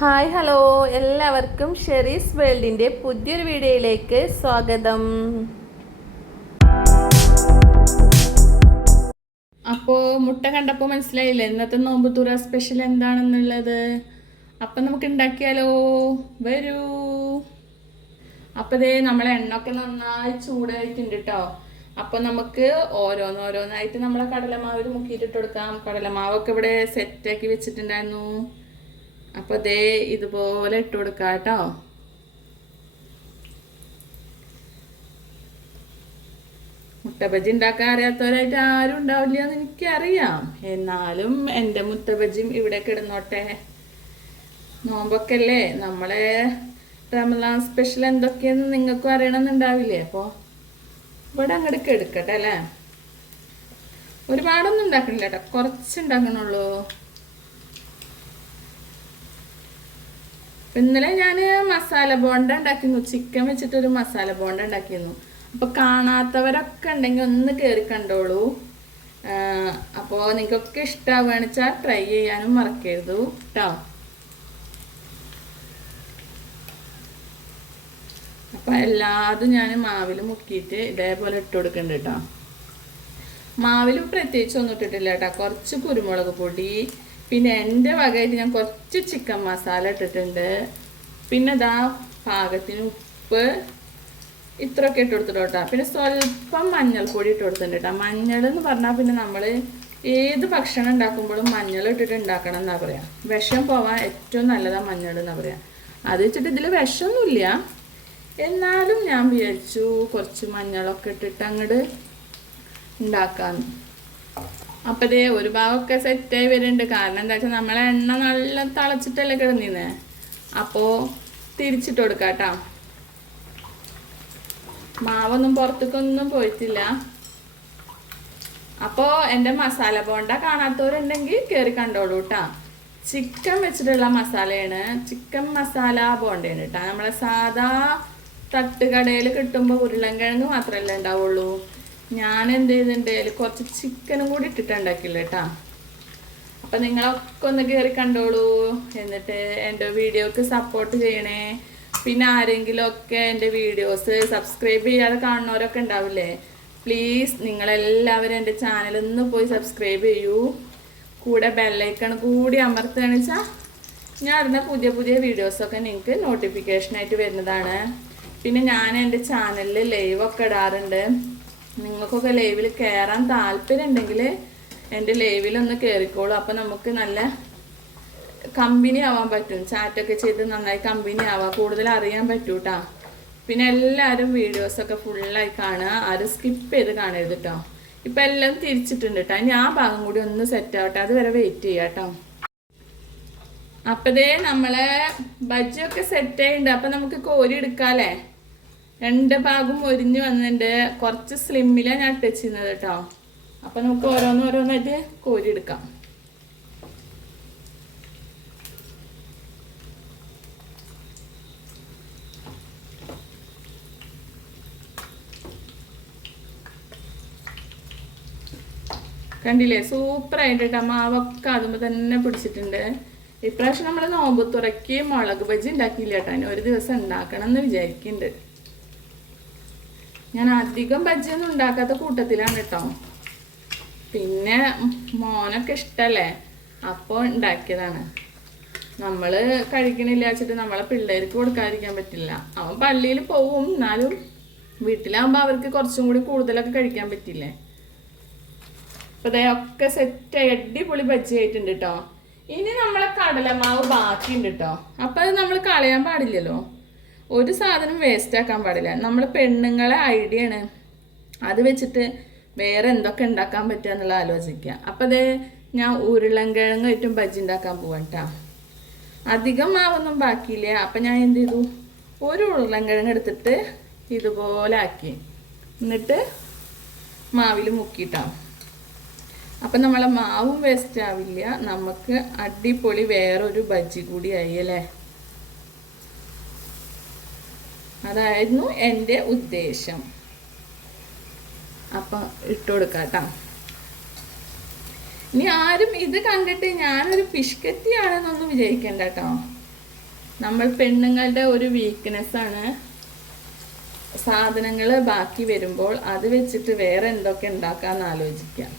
Hi hello എല്ലാവർക്കും Sherry's വേൾഡിൻ്റെ പുതിയൊരു വീഡിയോയിലേക്ക് സ്വാഗതം. അപ്പോൾ മുട്ട കണ്ടപ്പോൾ മനസ്സിലായില്ലേ ഇന്നത്തെ നോമ്പുതുറ സ്പെഷ്യൽ എന്താണെന്നുള്ളത്. അപ്പം നമുക്ക് ഉണ്ടാക്കിയാലോ, വരൂ. അപ്പോൾ ഇതേ നമ്മളെ എണ്ണൊക്കെ നന്നായി ചൂടായിട്ടുണ്ട് കേട്ടോ. അപ്പോൾ നമുക്ക് ഓരോന്നോരോന്നായിട്ട് നമ്മളെ കടലമാവിൽ മുക്കിയിട്ടിട്ട് കൊടുക്കാം. കടലമാവൊക്കെ ഇവിടെ സെറ്റാക്കി വെച്ചിട്ടുണ്ടായിരുന്നു. അപ്പോൾ ദേ ഇതുപോലെ ഇട്ട് കൊടുക്കാം കേട്ടോ. മുട്ട ബജി ഉണ്ടാക്കാൻ അറിയാത്തവരായിട്ട് ആരും ഉണ്ടാവില്ല എന്ന് എനിക്കറിയാം. എന്നാലും എൻ്റെ മുട്ട ബജിയും ഇവിടെ കിടന്നോട്ടെ. നോമ്പൊക്കെ അല്ലേ, നമ്മളെ റമളാൻ സ്പെഷ്യൽ എന്തൊക്കെയെന്ന് നിങ്ങൾക്കും അറിയണമെന്നുണ്ടാവില്ലേ. അപ്പോൾ ഇവിടെ അങ്ങോട്ട് എടുക്കട്ടെ അല്ലേ. ഒരുപാടൊന്നും ഉണ്ടാക്കണില്ല കേട്ടോ, കുറച്ച് ഉണ്ടാക്കണുള്ളൂ. ഇന്നലെ ഞാൻ മസാല ബോണ്ട ഉണ്ടാക്കിയിരുന്നു, ചിക്കൻ വെച്ചിട്ടൊരു മസാല ബോണ്ട ഉണ്ടാക്കിയിരുന്നു. അപ്പോൾ കാണാത്തവരൊക്കെ ഉണ്ടെങ്കിൽ ഒന്ന് കയറി കണ്ടോളൂ. അപ്പോൾ നിങ്ങൾക്കൊക്കെ ഇഷ്ടമാവുകയാണെന്ന് വെച്ചാൽ ട്രൈ ചെയ്യാനും മറക്കരുത് കേട്ടോ. അപ്പോൾ എല്ലാതും ഞാൻ മാവിൽ മുക്കിയിട്ട് ഇതേപോലെ ഇട്ട് കൊടുക്കുന്നുണ്ട് കേട്ടോ. മാവിൽ പ്രത്യേകിച്ച് ഒന്നും ഇട്ടിട്ടില്ല കേട്ടോ. കുറച്ച് കുരുമുളക് പൊടി, പിന്നെ എൻ്റെ വകയായിട്ട് ഞാൻ കുറച്ച് ചിക്കൻ മസാല ഇട്ടിട്ടുണ്ട്. പിന്നെ ഇതാ പാകത്തിന് ഉപ്പ്, ഇത്രയൊക്കെ ഇട്ട് കൊടുത്തിട്ട് കേട്ടോ. പിന്നെ സ്വല്പം മഞ്ഞൾപ്പൊടി ഇട്ട് കൊടുത്തിട്ടുണ്ട് കേട്ടോ. മഞ്ഞൾ എന്ന് പറഞ്ഞാൽ പിന്നെ നമ്മൾ ഏത് ഭക്ഷണം ഉണ്ടാക്കുമ്പോഴും മഞ്ഞൾ ഇട്ടിട്ട് ഉണ്ടാക്കണം എന്നാണ് പറയാം. വിഷം പോവാൻ ഏറ്റവും നല്ലതാണ് മഞ്ഞൾ എന്നാണ് പറയാം. അത് വെച്ചിട്ട് ഇതിൽ വിഷമൊന്നുമില്ല, എന്നാലും ഞാൻ വിചാരിച്ചു കുറച്ച് മഞ്ഞളൊക്കെ ഇട്ടിട്ട് അങ്ങോട്ട് ഉണ്ടാക്കാമെന്ന്. അപ്പം ഇതേ ഒരു ഭാഗമൊക്കെ സെറ്റായി വരുന്നുണ്ട്. കാരണം എന്താ വെച്ചാൽ നമ്മളെ എണ്ണ നല്ല തിളച്ചിട്ടല്ലേ കിടന്നിരുന്നേ. അപ്പോൾ തിരിച്ചിട്ട് കൊടുക്കാം കേട്ടോ. മാവൊന്നും പുറത്തേക്കൊന്നും പോയിട്ടില്ല. അപ്പോൾ എൻ്റെ മസാല ബോണ്ട കാണാത്തവരുണ്ടെങ്കിൽ കയറി കണ്ടോളൂ കേട്ടോ. ചിക്കൻ വെച്ചിട്ടുള്ള മസാലയാണ്, ചിക്കൻ മസാല ബോണ്ടയാണ് കേട്ടോ. നമ്മളെ സാധാ തട്ടുകടയിൽ കിട്ടുമ്പോൾ ഉരുളൻകിഴങ്ങ് മാത്രമല്ലേ ഉണ്ടാവുള്ളൂ. ഞാൻ എന്ത് ചെയ്തിട്ടുണ്ട്, കുറച്ച് ചിക്കനും കൂടി ഇട്ടിട്ടുണ്ടാക്കില്ല കേട്ടോ. അപ്പം നിങ്ങളൊക്കെ ഒന്ന് കയറി കണ്ടോളൂ. എന്നിട്ട് എൻ്റെ വീഡിയോക്ക് സപ്പോർട്ട് ചെയ്യണേ. പിന്നെ ആരെങ്കിലുമൊക്കെ എൻ്റെ വീഡിയോസ് സബ്സ്ക്രൈബ് ചെയ്യാതെ കാണുന്നവരൊക്കെ ഉണ്ടാവില്ലേ, പ്ലീസ് നിങ്ങളെല്ലാവരും എൻ്റെ ചാനലൊന്ന് പോയി സബ്സ്ക്രൈബ് ചെയ്യൂ. കൂടെ ബെല്ലൈക്കൺ കൂടി അമർത്തുകയാണെന്ന് വെച്ചാൽ ഞാൻ ഇടുന്ന പുതിയ പുതിയ വീഡിയോസൊക്കെ നിങ്ങൾക്ക് നോട്ടിഫിക്കേഷനായിട്ട് വരുന്നതാണ്. പിന്നെ ഞാൻ എൻ്റെ ചാനലിൽ ലൈവൊക്കെ ഇടാറുണ്ട്. നിങ്ങൾക്കൊക്കെ ലൈവിൽ കയറാൻ താല്പര്യം ഉണ്ടെങ്കിൽ എൻ്റെ ലൈവിലൊന്ന് കയറിക്കോളൂ. അപ്പോൾ നമുക്ക് നല്ല കമ്പനി ആവാൻ പറ്റും. ചാറ്റൊക്കെ ചെയ്ത് നന്നായി കമ്പനി ആവാം, കൂടുതൽ അറിയാൻ പറ്റൂ കേട്ടോ. പിന്നെ എല്ലാവരും വീഡിയോസൊക്കെ ഫുള്ളായി കാണുക, ആരും സ്കിപ്പ് ചെയ്ത് കാണരുത് കേട്ടോ. ഇപ്പം എല്ലാം തിരിച്ചിട്ടുണ്ട് കേട്ടോ. ഇനി ആ ഭാഗം കൂടി ഒന്ന് സെറ്റ് ആവട്ടെ, അതുവരെ വെയിറ്റ് ചെയ്യാം കേട്ടോ. അപ്പം ഇതേ നമ്മളെ ബജ്ജിയൊക്കെ സെറ്റ് ആയിട്ടുണ്ട്. അപ്പം നമുക്ക് കോരി എടുക്കാമല്ലേ. രണ്ട് ഭാഗം ഒരിഞ്ഞ് വന്നിട്ടുണ്ട്. കുറച്ച് സ്ലിമ്മിലാണ് ഞാൻ ടച്ച് ചെയ്യുന്നത് കേട്ടോ. അപ്പം നമുക്ക് ഓരോന്നോരോന്നായിട്ട് കോരി എടുക്കാം. കണ്ടില്ലേ, സൂപ്പറായിട്ട് കേട്ടോ. മാവൊക്കെ അതുമ്പോൾ തന്നെ പിടിച്ചിട്ടുണ്ട്. ഇപ്രാവശ്യം നമ്മൾ നോമ്പ് തുറക്കി മുളക് ബജ്ജി ഉണ്ടാക്കിയില്ല കേട്ടോ. ഇനി ഒരു ദിവസം ഉണ്ടാക്കണം എന്ന് വിചാരിക്കുന്നുണ്ട്. ഞാൻ അധികം ബജ്ജിയൊന്നും ഉണ്ടാക്കാത്ത കൂട്ടത്തിലാണ് കേട്ടോ. പിന്നെ മോനൊക്കെ ഇഷ്ടമല്ലേ, അപ്പോൾ ഉണ്ടാക്കിയതാണ്. നമ്മൾ കഴിക്കണില്ല വെച്ചിട്ട് നമ്മളെ പിള്ളേർക്ക് കൊടുക്കാതിരിക്കാൻ പറ്റില്ല. അവൻ പള്ളിയിൽ പോവും, എന്നാലും വീട്ടിലാകുമ്പോൾ അവർക്ക് കുറച്ചും കൂടി കൂടുതലൊക്കെ കഴിക്കാൻ പറ്റില്ലേ. അപ്പോൾ ഇതൊക്കെ സെറ്റ് അടിപൊളി ബജ്ജി ആയിട്ടുണ്ട് കേട്ടോ. ഇനി നമ്മളെ കടലമാവ് ബാക്കിയുണ്ട് കേട്ടോ. അപ്പോൾ അത് നമ്മൾ കളയാൻ പാടില്ലല്ലോ. ഒരു സാധനം വേസ്റ്റ് ആക്കാൻ പാടില്ല. നമ്മൾ പെണ്ണുങ്ങളെ ഐഡിയ ആണ്, അത് വെച്ചിട്ട് വേറെ എന്തൊക്കെ ഉണ്ടാക്കാൻ പറ്റുക എന്നുള്ള ആലോചിക്കുക. അപ്പം അതേ ഞാൻ ഉരുളൻകിഴങ്ങായിട്ടും ബജ്ജി ഉണ്ടാക്കാൻ പോവാം കേട്ടോ. അധികം മാവൊന്നും ബാക്കിയില്ല. അപ്പം ഞാൻ എന്ത് ചെയ്തു, ഒരു ഉരുളൻകിഴങ്ങ് എടുത്തിട്ട് ഇതുപോലെ ആക്കി, എന്നിട്ട് മാവിൽ മുക്കിയിട്ടാണ്. അപ്പം നമ്മളെ മാവും വേസ്റ്റ് ആവില്ല, നമുക്ക് അടിപൊളി വേറൊരു ബജ്ജി കൂടി ആയി അല്ലേ. അതായിരുന്നു എൻ്റെ ഉദ്ദേശം. അപ്പം ഇട്ട് കൊടുക്കാം കേട്ടോ. ഇനി ആരും ഇത് കണ്ടിട്ട് ഞാനൊരു പിഷ്കത്തിയാണെന്നൊന്നും വിചാരിക്കണ്ട കേട്ടോ. നമ്മൾ പെണ്ണുങ്ങളുടെ ഒരു വീക്ക്നെസ് ആണ് സാധനങ്ങൾ ബാക്കി വരുമ്പോൾ അത് വെച്ചിട്ട് വേറെ എന്തൊക്കെ ഉണ്ടാക്കാന്ന് ആലോചിക്കാം.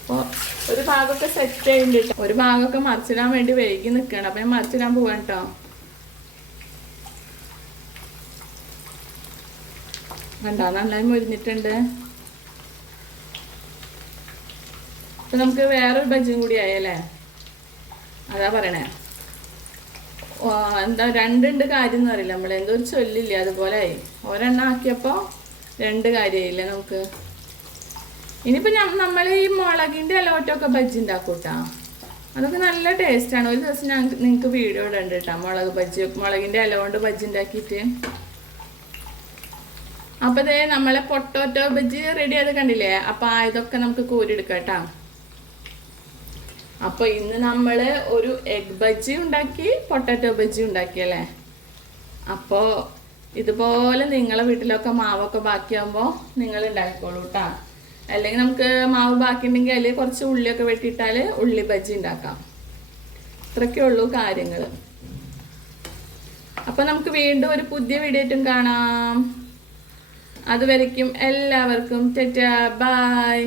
അപ്പോൾ ഒരു ഭാഗമൊക്കെ സെറ്റ് ചെയ്യുന്നുണ്ട്, ഒരു ഭാഗമൊക്കെ മറിച്ചിടാൻ വേണ്ടി വൈകി നിൽക്കണം. അപ്പം ഞാൻ മറിച്ചിടാൻ പോവാൻ കേട്ടോ. കണ്ടോ നന്നായി മുരിഞ്ഞിട്ടുണ്ട്. അപ്പം നമുക്ക് വേറൊരു ബജ്ജിയും കൂടി ആയല്ലേ, അതാ പറയണേ. എന്താ രണ്ടുണ്ട് കാര്യം എന്ന് പറയില്ല നമ്മൾ, എന്തോ ഒരു ചൊല്ലില്ലേ അതുപോലെ ആയി. ഒരെണ്ണം ആക്കിയപ്പോൾ രണ്ട് കാര്യമായില്ലേ നമുക്ക്. ഇനിയിപ്പോൾ നമ്മൾ ഈ മുളകിൻ്റെ ഇലവട്ടമൊക്കെ ബജ്ജി ഉണ്ടാക്കൂട്ടാ, അതൊക്കെ നല്ല ടേസ്റ്റാണ്. ഒരു ദിവസം ഞാൻ നിങ്ങൾക്ക് വീഡിയോ ഇടുന്നുണ്ട് കേട്ടോ, മുളക് ബജ്ജി, മുളകിൻ്റെ ഇല കൊണ്ട് ബജ്ജി ഉണ്ടാക്കിയിട്ട്. അപ്പോൾ ഇതേ നമ്മളെ പൊട്ടോറ്റോ ബജ്ജി റെഡി ആയത് കണ്ടില്ലേ. അപ്പോൾ ഇതൊക്കെ നമുക്ക് കോരിയെടുക്കാം കേട്ടോ. അപ്പോൾ ഇന്ന് നമ്മൾ ഒരു എഗ് ബജ്ജി ഉണ്ടാക്കി, പൊട്ടാറ്റോ ബജ്ജി ഉണ്ടാക്കിയല്ലേ. അപ്പോൾ ഇതുപോലെ നിങ്ങളെ വീട്ടിലൊക്കെ മാവൊക്കെ ബാക്കിയാകുമ്പോൾ നിങ്ങൾ ഉണ്ടാക്കിക്കോളൂ കേട്ടോ. അല്ലെങ്കിൽ നമുക്ക് മാവ് ബാക്കിയുണ്ടെങ്കിൽ അതിൽ കുറച്ച് ഉള്ളിയൊക്കെ വെട്ടിയിട്ടാൽ ഉള്ളി ബജ്ജി ഉണ്ടാക്കാം. ഇത്രയൊക്കെ ഉള്ളൂ കാര്യങ്ങൾ. അപ്പം നമുക്ക് വീണ്ടും ഒരു പുതിയ വീഡിയോ ആയിട്ടും കാണാം. അതുവരയ്ക്കും എല്ലാവർക്കും ടാറ്റാ ബൈ.